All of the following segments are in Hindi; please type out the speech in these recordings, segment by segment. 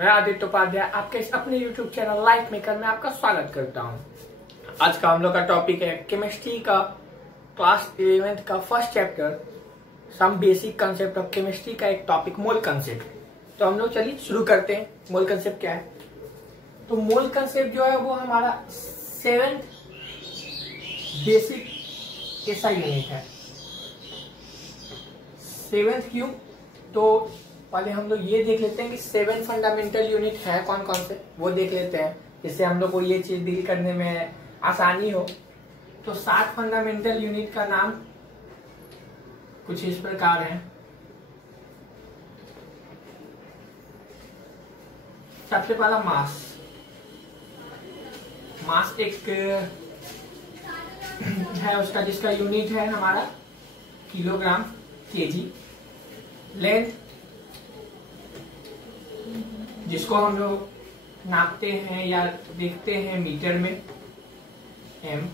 मैं आदित्य उपाध्याय आपके इस अपने YouTube चैनल लाइफ मेकर में आपका स्वागत करता हूं। आज का हम लोग का टॉपिक है केमिस्ट्री का क्लास 11th का first chapter some basic concept of chemistry का एक टॉपिक मोल कंसेप्ट। तो हम लोग चलिए शुरू करते हैं। मोल कंसेप्ट क्या है? तो मोल कंसेप्ट जो है वो हमारा 7th बेसिक ऐसा यूनिट है। 7th क्यों? तो पहले हम लोग ये देख लेते हैं कि 7 फंडामेंटल यूनिट है कौन कौन से, वो देख लेते हैं जिससे हम लोग को ये चीज डील करने में आसानी हो। तो 7 फंडामेंटल यूनिट का नाम कुछ इस प्रकार है। सबसे पहला मास। मास एक है उसका जिसका यूनिट है हमारा किलोग्राम केजी। लेंथ जिसको हम लोग नापते हैं या देखते हैं मीटर में, M.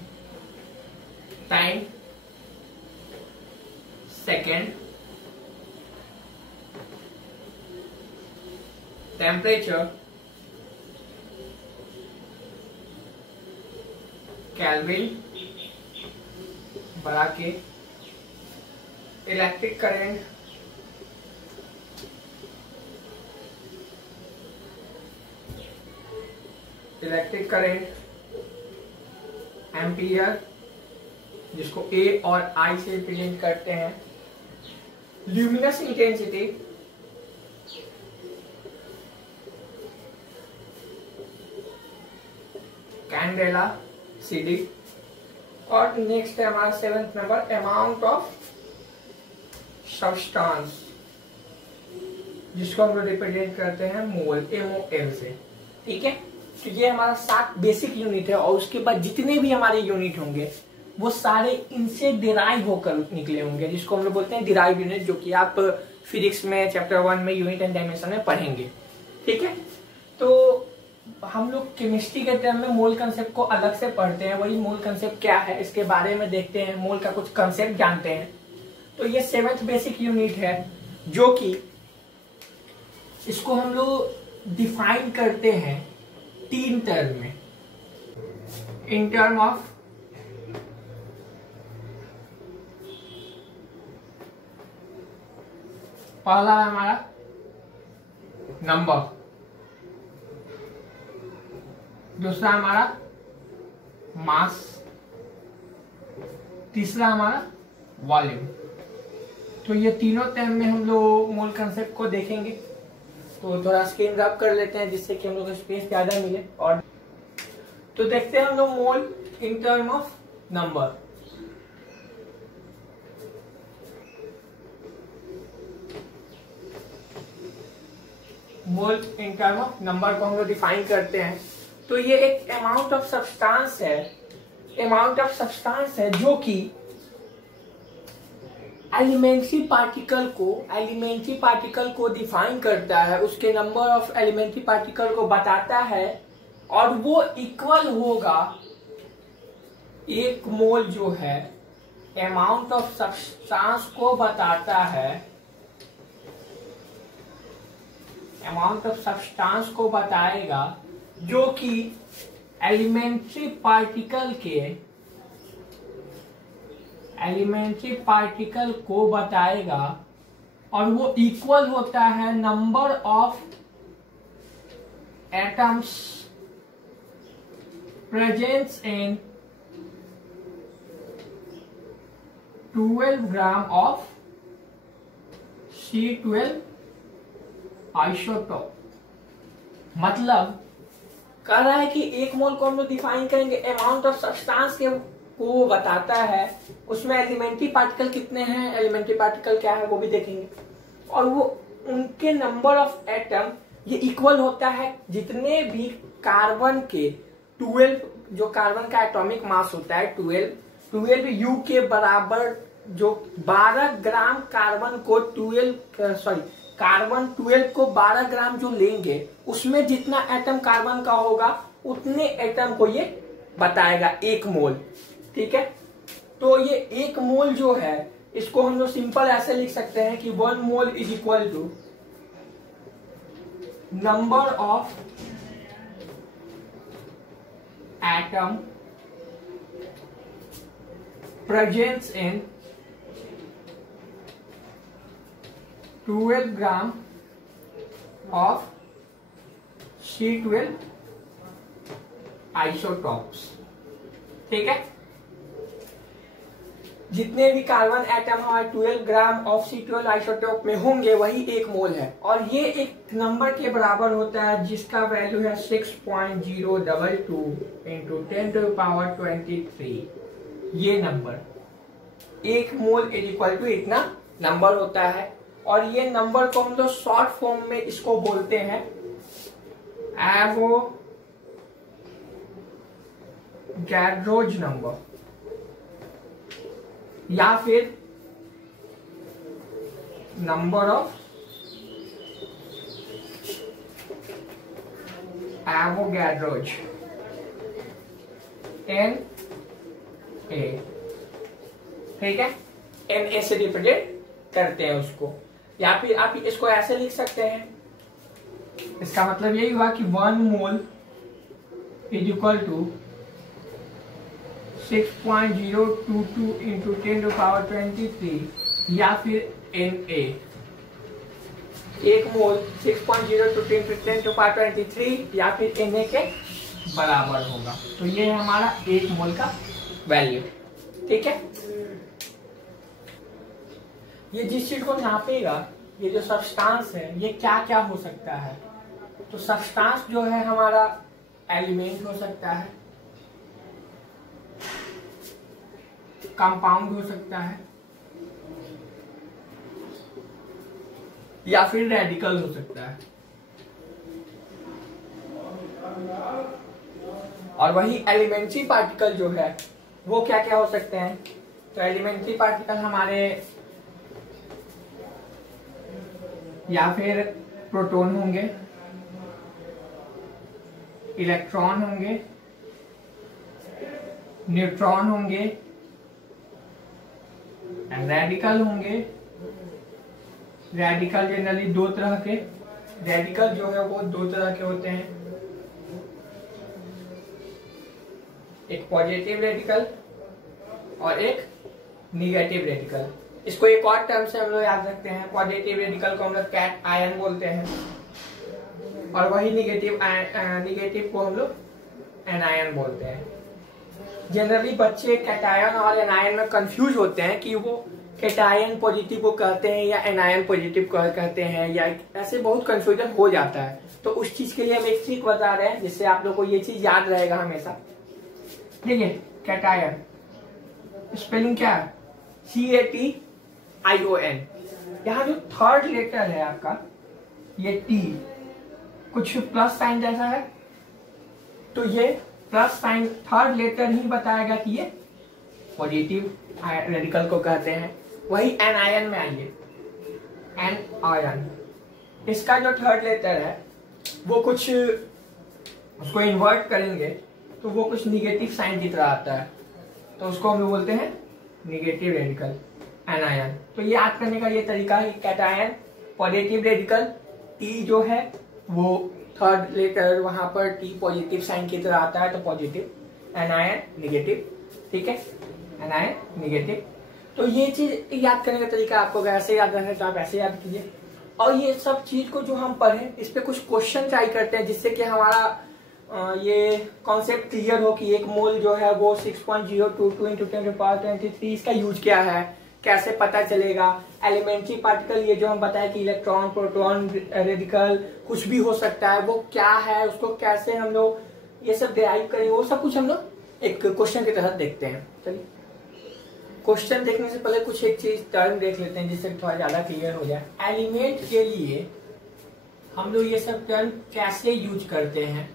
Time second. Temperature kelvin बढ़ा के। इलेक्ट्रिक करंट एम्पियर जिसको ए और आई से रिप्रेजेंट करते हैं। Luminous intensity candela CD. और नेक्स्ट है हमारा 7th number amount of substance जिसको हम लोग रिप्रेजेंट करते हैं मोल, MOL से। ठीक है, तो ये हमारा 7 बेसिक यूनिट है और उसके बाद जितने भी हमारे यूनिट होंगे वो सारे इनसे डिराइव होकर निकले होंगे जिसको हम लोग बोलते हैं डिराइव यूनिट, जो कि आप फिजिक्स में चैप्टर 1 में यूनिट एंड डायमेंशन में पढ़ेंगे। ठीक है, तो हम लोग केमिस्ट्री के टर्म में मोल कंसेप्ट को अलग से पढ़ते हैं। वही मोल कंसेप्ट क्या है इसके बारे में देखते हैं, मोल का कुछ कंसेप्ट जानते हैं। तो ये 7th बेसिक यूनिट है जो कि इसको हम लोग डिफाइन करते हैं 3 टर्म में। इन टर्म ऑफ पहला है हमारा नंबर, दूसरा हमारा मास, तीसरा हमारा वॉल्यूम। तो ये तीनों टर्म में हम लोग मोल कंसेप्ट को देखेंगे। तो थोड़ा स्क्रीन रब कर लेते हैं जिससे कि हम लोग को स्पेस ज्यादा मिले। और तो देखते हैं हम लोग mole in term of number. Mole in term of number को हम लोग डिफाइन करते हैं। तो ये एक अमाउंट ऑफ सब्सटेंस है जो कि एलिमेंट्री पार्टिकल को डिफाइन करता है, उसके नंबर ऑफ एलिमेंट्री पार्टिकल को बताता है और वो इक्वल होगा 1 मोल जो है अमाउंट ऑफ सब्सटेंस को बताता है, अमाउंट ऑफ सब्सटेंस को बताएगा जो कि एलिमेंट्री पार्टिकल को बताएगा और वो इक्वल होता है number of atoms presence in 12 gram of C12 isotope. मतलब कह रहा है कि 1 मोल को हम लोग डिफाइन करेंगे अमाउंट ऑफ सब्सटेंस के को बताता है, उसमें एलिमेंट्री पार्टिकल कितने हैं, एलिमेंट्री पार्टिकल क्या है वो भी देखेंगे, और वो उनके नंबर ऑफ एटम ये इक्वल होता है जितने भी कार्बन के 12, जो कार्बन का एटॉमिक मास होता है 12 U के बराबर, जो 12 ग्राम कार्बन को कार्बन 12 को 12 ग्राम जो लेंगे उसमें जितना एटम कार्बन का होगा उतने एटम को ये बताएगा 1 मोल। ठीक है, तो ये 1 मोल जो है इसको हम लोग सिंपल ऐसे लिख सकते हैं कि 1 mole is equal to number of atom presence in 12 gram of C12 isotopes. ठीक है, जितने भी कार्बन एटम हमारे 12 ग्राम ऑफ C12 आइसोटोप में होंगे वही 1 मोल है, और ये एक नंबर के बराबर होता है जिसका वैल्यू है 6.022 इंटू 10⁻23। ये नंबर 1 मोल इज इक्वल टू इतना नंबर होता है, और ये नंबर को हम लोग शॉर्ट फॉर्म में इसको बोलते हैं एवोगैड्रोज नंबर, या फिर नंबर ऑफ एवोगैड्रोज NA। ठीक है, NA से रिप्रेजेंट करते हैं उसको, या फिर आप इसको ऐसे लिख सकते हैं। इसका मतलब यही हुआ कि 1 mole is equal to 6.022 into 10⁻23, या फिर Na। 1 मोल 6.022 इंटू 10⁻23 या फिर Na के बराबर होगा। तो ये है हमारा 1 मोल का वैल्यू। ठीक है, ये जिस चीज को नापेगा, ये जो सब्सटेंस है, ये क्या क्या हो सकता है। तो सब्सटेंस जो है हमारा एलिमेंट हो सकता है, कंपाउंड हो सकता है, या फिर रेडिकल हो सकता है। और वही एलिमेंट्री पार्टिकल जो है वो क्या क्या हो सकते हैं। तो एलिमेंट्री पार्टिकल हमारे या फिर प्रोटॉन होंगे, इलेक्ट्रॉन होंगे, न्यूट्रॉन होंगे, रेडिकल होंगे। रेडिकल जनरली 2 तरह के, रेडिकल जो है वो 2 तरह के होते हैं, एक पॉजिटिव रेडिकल और एक निगेटिव रेडिकल। इसको एक और टर्म से हम लोग याद रखते हैं, पॉजिटिव रेडिकल को हम लोग कैट आयन बोलते हैं, और वही निगेटिव को हम लोग एनायन बोलते हैं। जनरली बच्चे कैटायन और एनायन में कंफ्यूज होते हैं कि वो कैटायन पॉजिटिव को कहते हैं या एनायन पॉजिटिव को कहते हैं, या ऐसे बहुत कंफ्यूजन हो जाता है। तो उस चीज के लिए हम एक ट्रिक बता रहे हैं जिससे आप लोग को ये चीज याद रहेगा हमेशा। देखिए, कैटायन स्पेलिंग क्या है, CATION। यहाँ जो थर्ड लेटर है आपका, ये T कुछ प्लस साइन जैसा है, तो ये प्लस साइन थर्ड लेटर ही बताएगा कि ये पॉजिटिव रेडिकल को कहते हैं। वही एनायन में आइए, एनायन, इसका जो थर्ड लेटर है वो कुछ, उसको इन्वर्ट करेंगे तो वो कुछ निगेटिव साइन की तरह आता है, तो उसको हम लोग बोलते हैं निगेटिव रेडिकल, एनायन। तो ये याद करने का ये तरीका है, कैटायन पॉजिटिव रेडिकल, टी जो है वो थर्ड लेटर वहां पर टी पॉजिटिव साइन की तरह आता है तो पॉजिटिव, एनायन निगेटिव। ठीक है, एनायन निगेटिव। तो ये चीज याद करने का तरीका आपको ऐसे याद रखना है तो आप ऐसे याद कीजिए। और ये सब चीज को जो हम पढ़े इस पे कुछ क्वेश्चन ट्राई करते हैं जिससे कि हमारा ये कॉन्सेप्ट क्लियर हो कि 1 मोल जो है वो 6.022 इंटू 10⁻23, इसका यूज क्या है, कैसे पता चलेगा। एलिमेंट्री पार्टिकल ये जो हम बताए कि इलेक्ट्रॉन, प्रोटॉन, रेडिकल कुछ भी हो सकता है, वो क्या है, उसको कैसे हम लोग ये सब डिराइव करेंगे, वो सब कुछ हम लोग एक क्वेश्चन के तहत देखते हैं। चलिए, क्वेश्चन देखने से पहले कुछ एक चीज टर्म देख लेते हैं जिससे थोड़ा ज्यादा क्लियर हो जाए। एलिमेंट के लिए हम लोग ये सब टर्म कैसे यूज करते हैं।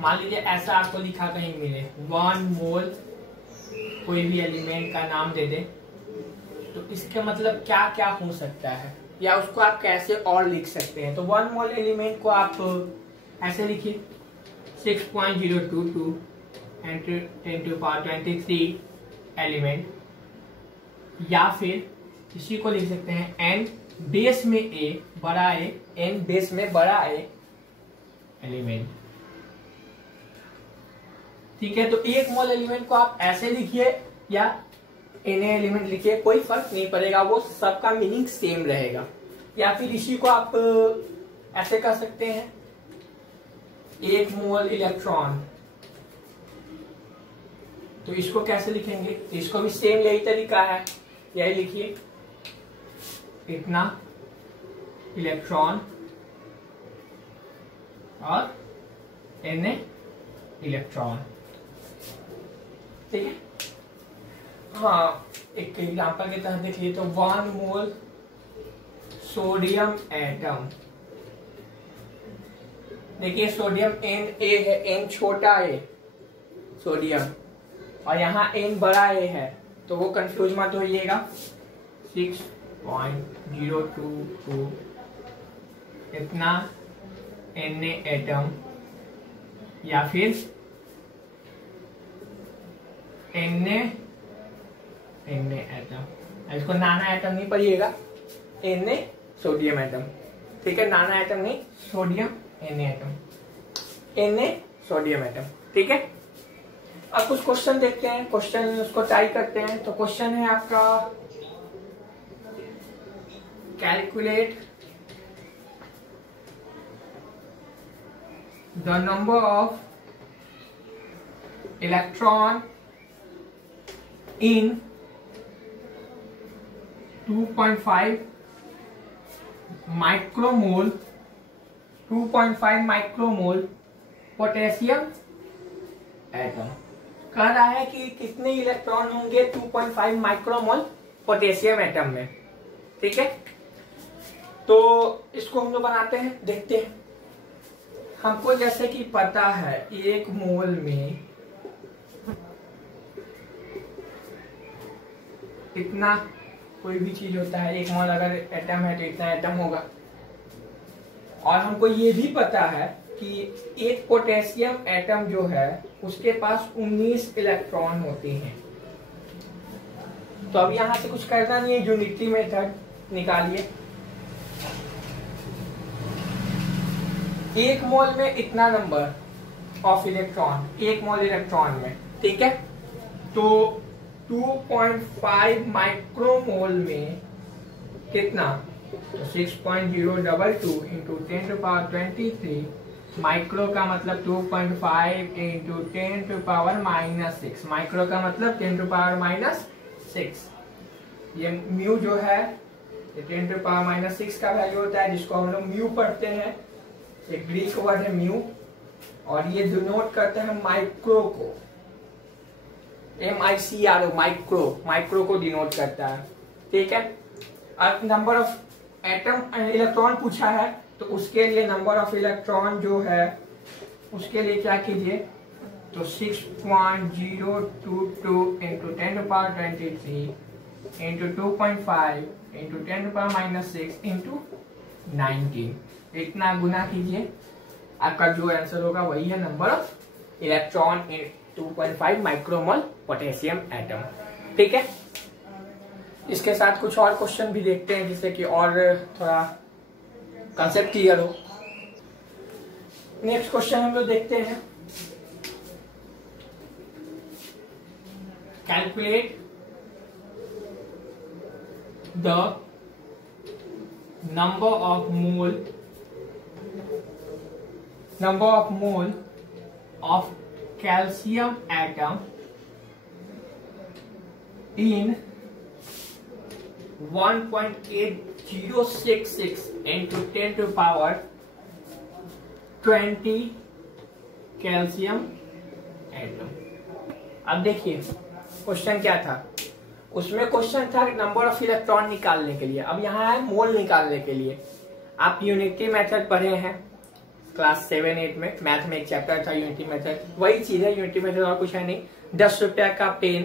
मान लीजिए ऐसा आपको लिखा कहीं मिले 1 मोल, कोई भी एलिमेंट का नाम दे दे, तो इसके मतलब क्या क्या हो सकता है, या उसको आप कैसे और लिख सकते हैं। तो 1 मोल एलिमेंट को आप ऐसे लिखिए 6.022 into 10⁻23 एलिमेंट, या फिर इसी को लिख सकते हैं n बेस में ए बड़ा ए, एन बेस में बड़ा ए एलिमेंट। ठीक है, तो एक मोल एलिमेंट को आप ऐसे लिखिए या एन एलिमेंट लिखिए, कोई फर्क नहीं पड़ेगा, वो सबका मीनिंग सेम रहेगा। या फिर इसी को आप ऐसे कर सकते हैं, एक मोल इलेक्ट्रॉन, तो इसको कैसे लिखेंगे, तो इसको भी सेम यही तरीका है, यही लिखिए, इतना इलेक्ट्रॉन और एन इलेक्ट्रॉन। ठीक है, हाँ एक एग्जांपल के तहत देख लिए तो 1 मोल सोडियम एटम, देखिए सोडियम एन ए है, एन छोटा ए सोडियम, और यहाँ एन बड़ा ए है, तो वो कंफ्यूज मत होइएगा। 6.022 इतना एन एटम, या फिर एन एटम, इसको नाना एटम नहीं पढ़िएगा, एन सोडियम एटम। ठीक है, नाना एटम नहीं, sodium an atom, an sodium atom. ठीक है, अब कुछ क्वेश्चन देखते हैं, क्वेश्चन उसको टाइप करते हैं। तो क्वेश्चन है आपका, calculate the number of electron in 2.5 micromole, 2.5 micromole potassium atom. कह रहा है कि कितने इलेक्ट्रॉन होंगे 2.5 माइक्रोमोल पोटेशियम एटम में। ठीक है, तो इसको हम लोग बनाते हैं, देखते हैं। हमको जैसे कि पता है एक मोल में इतना, कोई भी चीज होता है, एक मोल अगर एटम है तो इतना एटम होगा। और हमको ये भी पता है कि एक पोटेशियम एटम जो है उसके पास 19 इलेक्ट्रॉन होते हैं। तो अब यहां से कुछ करना नहीं है, यूनिटी मेथड निकालिए। एक मोल में इतना नंबर ऑफ इलेक्ट्रॉन, एक मोल इलेक्ट्रॉन में। ठीक है, तो 2.5 माइक्रोमोल में कितना, तो 6.022 इंटू 10⁻23 माइक्रो का मतलब 2.5 इंटू 10⁻⁻6, माइक्रो का मतलब 10⁻⁻6। ये म्यू जो है ये 10⁻⁻6 का वैल्यू होता है, जिसको हम लोग म्यू पढ़ते हैं। एक ग्रीक वर्ड है म्यू, और ये डिनोट करता है माइक्रो को, MICRO, माइक्रो, माइक्रो को डिनोट करता है। ठीक है, अब नंबर ऑफ एटम इलेक्ट्रॉन पूछा है, तो उसके लिए नंबर ऑफ इलेक्ट्रॉन जो है उसके लिए क्या कीजिए, तो 6.022 इंटू 10⁻23 इंटू 2.5 इंटू 10⁻⁻6 इंटू 19, इतना गुना कीजिए, आपका जो आंसर होगा वही है number of electron in 2.5 micromole potassium atom. ठीक है, इसके साथ कुछ और क्वेश्चन भी देखते हैं जिससे कि और थोड़ा कंसेप्ट क्लियर हो। नेक्स्ट क्वेश्चन हम लोग देखते हैं, calculate the number of mole of calcium atom in 1.8066 into 10⁻20 calcium atom. अब देखिए क्वेश्चन क्या था, उसमें क्वेश्चन था नंबर ऑफ इलेक्ट्रॉन निकालने के लिए। अब यहाँ है मोल निकालने के लिए। आप यूनिटी मेथड पढ़े हैं क्लास 7-8 में, मैथ में एक चैप्टर था यूनिटी मेथड, वही चीज है यूनिटी मेथड, और कुछ है नहीं। 10 रुपया का पेन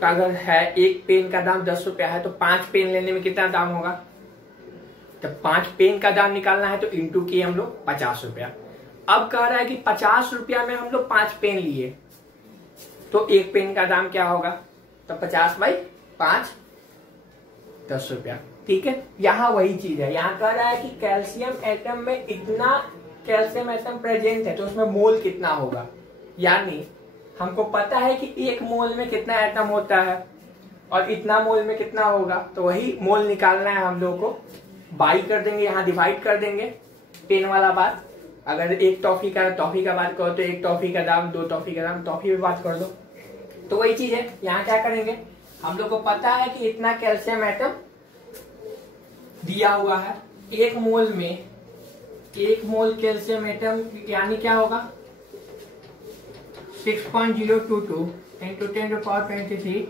का अगर है, एक पेन का दाम 10 रुपया है, तो 5 पेन लेने में कितना दाम होगा, तो 5 पेन का दाम निकालना है तो इंटू किए हम लोग 50 रुपया। अब कह रहा है कि 50 रुपया में हम लोग 5 पेन लिए, तो एक पेन का दाम क्या होगा, तो 50/5 10 रुपया। ठीक है, यहाँ वही चीज है, यहाँ कह रहा है कि कैल्शियम एटम में इतना कैल्शियम एटम प्रेजेंट है तो उसमें मोल कितना होगा। यानी हमको पता है कि एक मोल में कितना एटम होता है और इतना मोल में कितना होगा, तो वही मोल निकालना है हम लोग को। बाई कर देंगे, यहाँ डिवाइड कर देंगे, पेन वाला बात। अगर एक टॉफी का बात करो तो एक टॉफी का दाम, 2 टॉफी का दाम, टॉफी पे बात कर दो। तो वही चीज है, यहाँ क्या करेंगे, हम लोग को पता है कि इतना कैल्शियम एटम दिया हुआ है। एक मोल में 1 मोल कैल्शियम एटम यानी क्या होगा, 6.022 into 10⁻23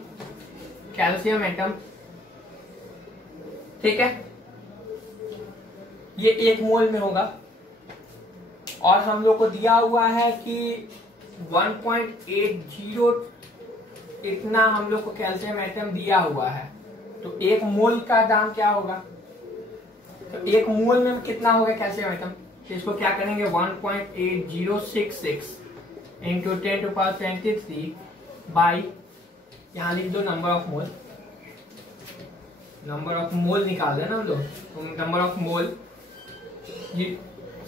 कैल्शियम एटम। ठीक है, ये 1 मोल में होगा। और हम लोग को दिया हुआ है कि 1.80 इतना हम लोग को कैल्शियम एटम दिया हुआ है। तो 1 मोल का दाम क्या होगा, तो 1 मोल में कितना होगा कैल्शियम एटम, तो इसको क्या करेंगे 1.8066 into 10⁻23 बाई, यहाँ लिख दो number of mole. Number of mole निकाल देना हम लोग, तो नंबर ऑफ मोल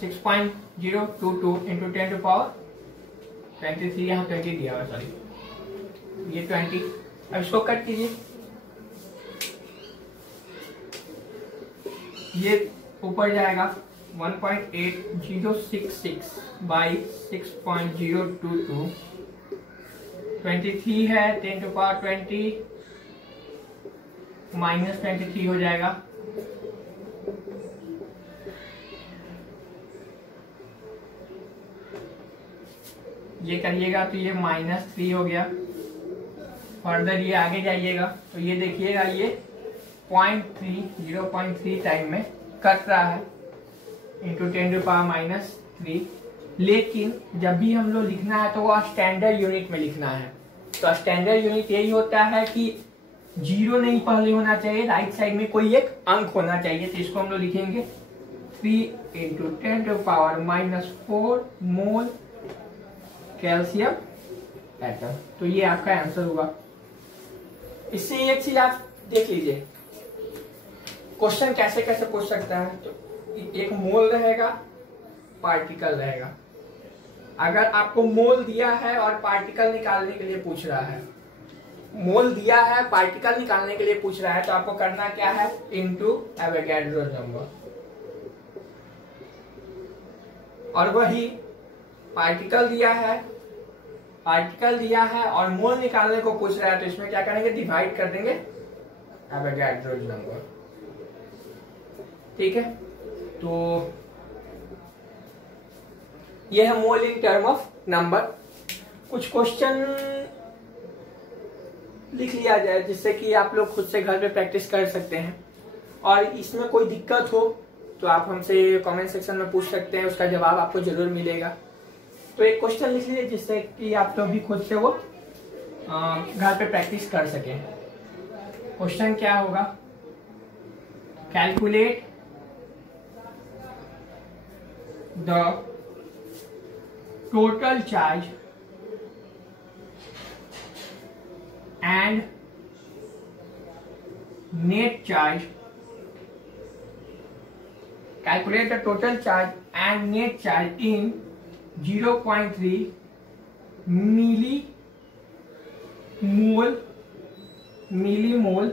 6.022 into 10⁻23, यहाँ 20 दिया हुआ, सॉरी ये 20। अब इसको कट कीजिए, ये ऊपर जाएगा 1.8066 बाई 6.022, 23 है, 10⁻20 माइनस 23 हो जाएगा। ये करिएगा तो ये -3 हो गया। फर्दर ये आगे जाइएगा तो ये देखिएगा ये 0.3 टाइम में कट रहा है इंटू 10⁻−3। लेकिन जब भी हम लोग लिखना है तो वो स्टैंडर्ड यूनिट में लिखना है। तो स्टैंडर्ड यूनिट यही होता है कि 0 नहीं पहले होना चाहिए, राइट साइड में कोई एक अंक होना चाहिए। तो इसको हम लोग लिखेंगे 3 into 10⁻⁻4 मोल कैल्शियम एटम। तो ये आपका आंसर हुआ। इससे एक चीज आप देख लीजिए, क्वेश्चन कैसे कैसे पूछ सकता है। तो एक मोल रहेगा, पार्टिकल रहेगा। अगर आपको मोल दिया है और पार्टिकल निकालने के लिए पूछ रहा है, मोल दिया है पार्टिकल निकालने के लिए पूछ रहा है, तो आपको करना क्या है, इनटू एवोगैड्रो नंबर। और वही पार्टिकल दिया है और मोल निकालने को पूछ रहा है, तो इसमें क्या करेंगे, डिवाइड कर देंगे एवोगैड्रो नंबर। ठीक है, तो यह है मोल इन टर्म ऑफ नंबर। कुछ क्वेश्चन लिख लिया जाए जिससे कि आप लोग खुद से घर पे प्रैक्टिस कर सकते हैं। और इसमें कोई दिक्कत हो तो आप हमसे कमेंट सेक्शन में पूछ सकते हैं, उसका जवाब आपको जरूर मिलेगा। तो एक क्वेश्चन लिख लीजिए जिससे कि आप लोग भी खुद से वो घर पे प्रैक्टिस कर सकें। क्वेश्चन क्या होगा, calculate the total charge and net charge, calculate the total charge and net charge in 0.3 millimole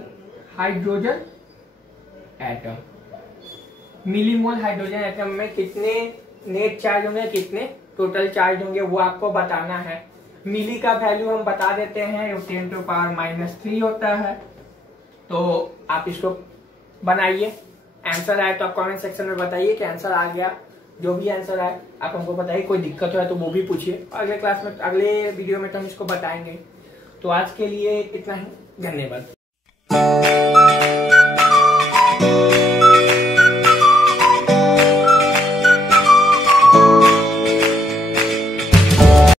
hydrogen atom. Millimole hydrogen atom में कितने नेट चार्ज होंगे, कितने टोटल चार्ज होंगे, वो आपको बताना है। मिली का वैल्यू हम बता देते हैं, 10⁻³ होता है। तो आप इसको बनाइए, आंसर आए तो आप कमेंट सेक्शन में बताइए कि आंसर आ गया। जो भी आंसर आए आप हमको बताइए, कोई दिक्कत हो तो वो भी पूछिए। अगले क्लास में, अगले वीडियो में तो हम इसको बताएंगे। तो आज के लिए इतना ही, धन्यवाद।